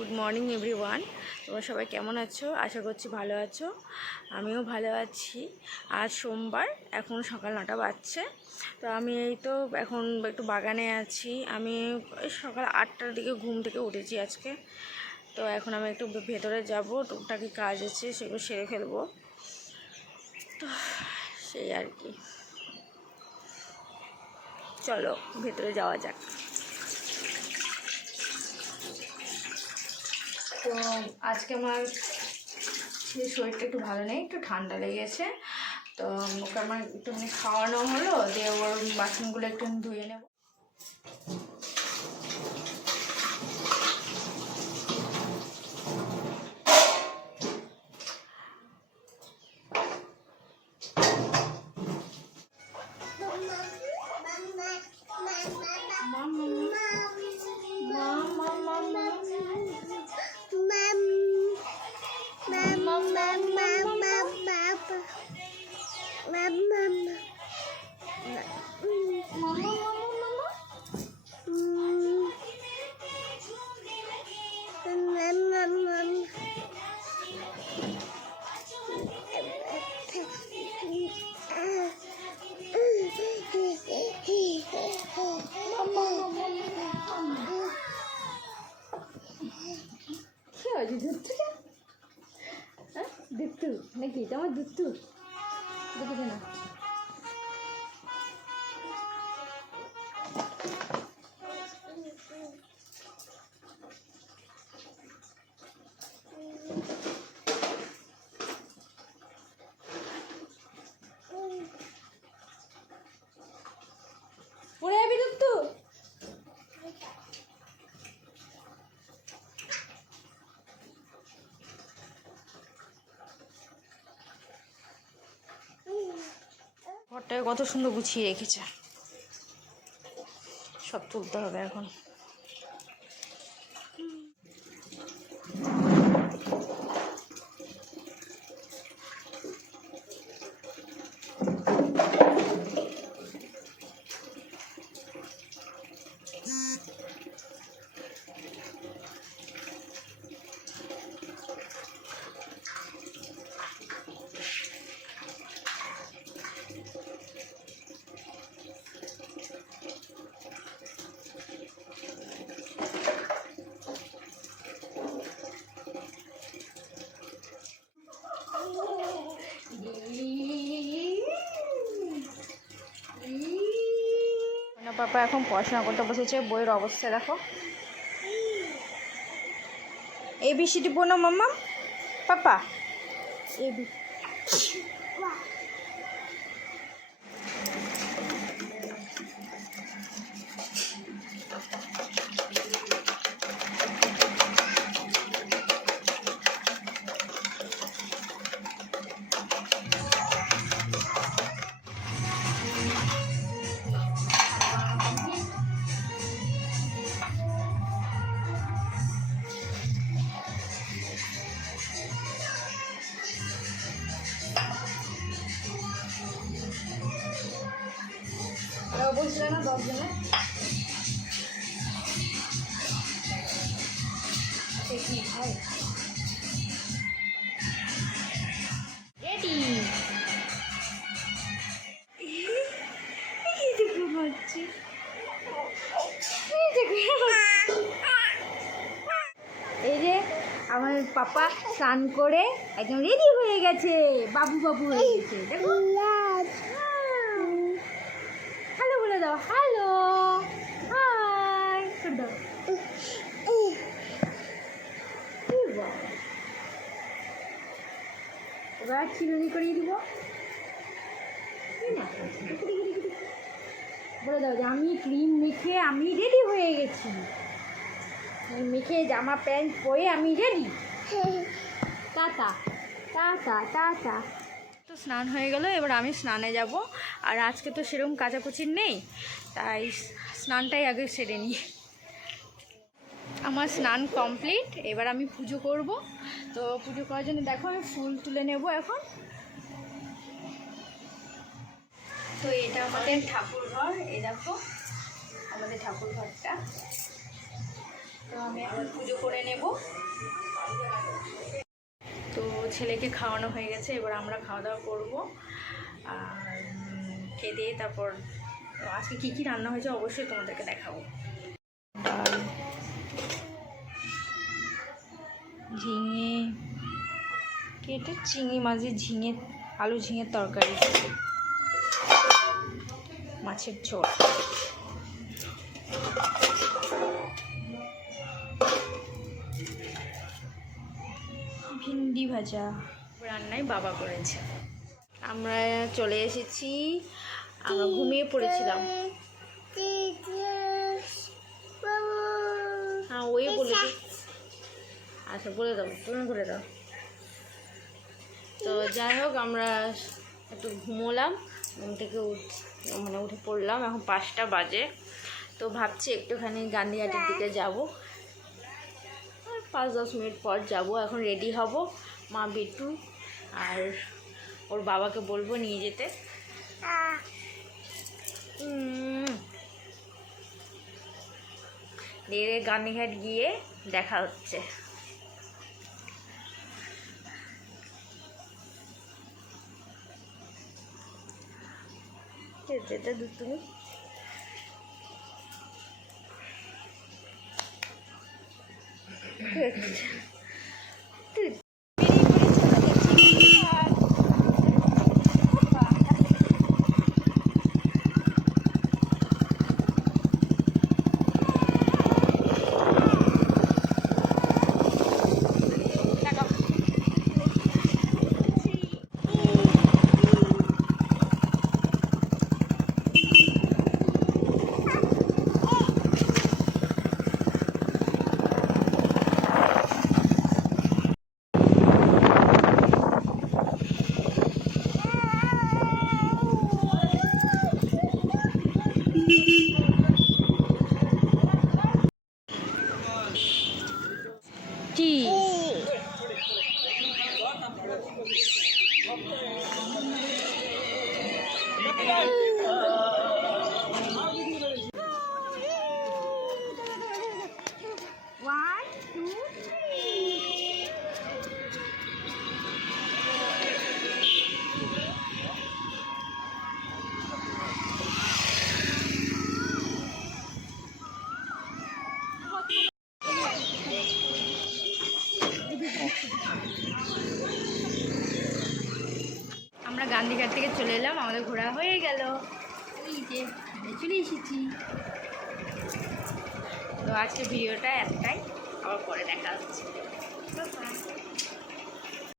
Good morning everyone. তোমরা সবাই কেমন আছো? আশা করছি ভালো আছো। আমিও ভালো আছি। আজ সোমবার, এখন সকাল 9টা বাজছে। তো আমি এই তো এখন একটু বাগানে আছি। আমি সকাল 8টার দিকে ঘুম থেকে উঠেছি আজকে। তো এখন আমি একটু ভেতরে যাব, টুকটাকি কাজ আছে সেগুলো সেরে ফেলবো। তো সেই আর কি, চলো ভেতরে যাওয়া যাক। তো আজকে আমার শরীরটা একটু ভালো নেই, একটু ঠান্ডা লেগেছে। তো ওকে আমার একটুখানি খাওয়ানো হলো, দিয়ে ওর বাসনগুলো একটু ধুয়ে নেব। দুত্তু নাকি তোমার? দুত্তু দেখেছে না? পড়ে যাবি দুত্তু। ঘরটাকে কত সুন্দর গুছিয়ে রেখেছে, সব তুলতে হবে এখন। পাপা এখন পড়াশোনা করতে বসেছে, বইয়ের অবস্থা দেখো। ABCD পড়ো মাম্মা। পাপা এবি বলছিল না 10 জনে রেডি। এই যে আমার পাপা স্নান করে একদম রেডি হয়ে গেছে, বাবু বাবু হয়ে গেছে। দেখো, হ্যালো বলে দাও, হ্যালো, হাই করে দাও। এবার চিরুনি করিয়ে দিব, বলে দাও যে আমি ক্রিম মেখে আমি রেডি হয়ে গেছি, মেখে জামা প্যান্ট পরে আমি রেডি। Tata tata tata. তো স্নান হয়ে গেল, এবার আমি স্নানে যাব। আর আজকে তো সেরকম কাচাকুচির নেই, তাই স্নানটাই আগে সেরে নিই। আমার স্নান কমপ্লিট, এবার আমি পুজো করব। তো পুজো করার জন্য দেখো আমি ফুল তুলে নেব এখন। তো এটা আমাদের ঠাকুর ঘর, এই দেখো আমাদের ঠাকুর ঘরটা। তো আমি এখন পুজো করে নেব। তো ছেলেকে খাওয়ানো হয়ে গেছে, এবার আমরা খাওয়া দাওয়া করবো। আর খেয়ে দিয়ে তারপর আজকে কী কী রান্না হয়েছে অবশ্যই তোমাদেরকে দেখাবো। ডাল, ঝিঙে কেটে চিংড়ি মাছের ঝিঙে, আলু ঝিঙের তরকারি, মাছের ঝোল, ভিন্ডি ভাজা। রান্নায় বাবা করেছে। আমরা চলে এসেছি, আমরা ঘুমিয়ে পড়েছিলাম। হ্যাঁ ওই বলে দিই। আচ্ছা বলে দাও, তুমি বলে দাও। তো যাই হোক আমরা একটু ঘুমোলাম, ঘুম থেকে উঠে পড়লাম। এখন 5টা বাজে। তো ভাবছি একটুখানি গান্ধীঘাটের দিকে যাব, 5-10 মিনিট পর যাব। এখন রেডি হব, মা বিট্টু আর ওর বাবাকে বলবো নিয়ে যেতে। গান্ধীঘাট গিয়ে দেখা হচ্ছে। যেটা তুমি কি আমরা গান্ধীঘাট থেকে চলে এলাম, আমাদের ঘোরা হয়ে গেল। এই যে চলে এসেছি। তো আজকে ভিডিওটা একটাই, আবার পরে দেখা হচ্ছে।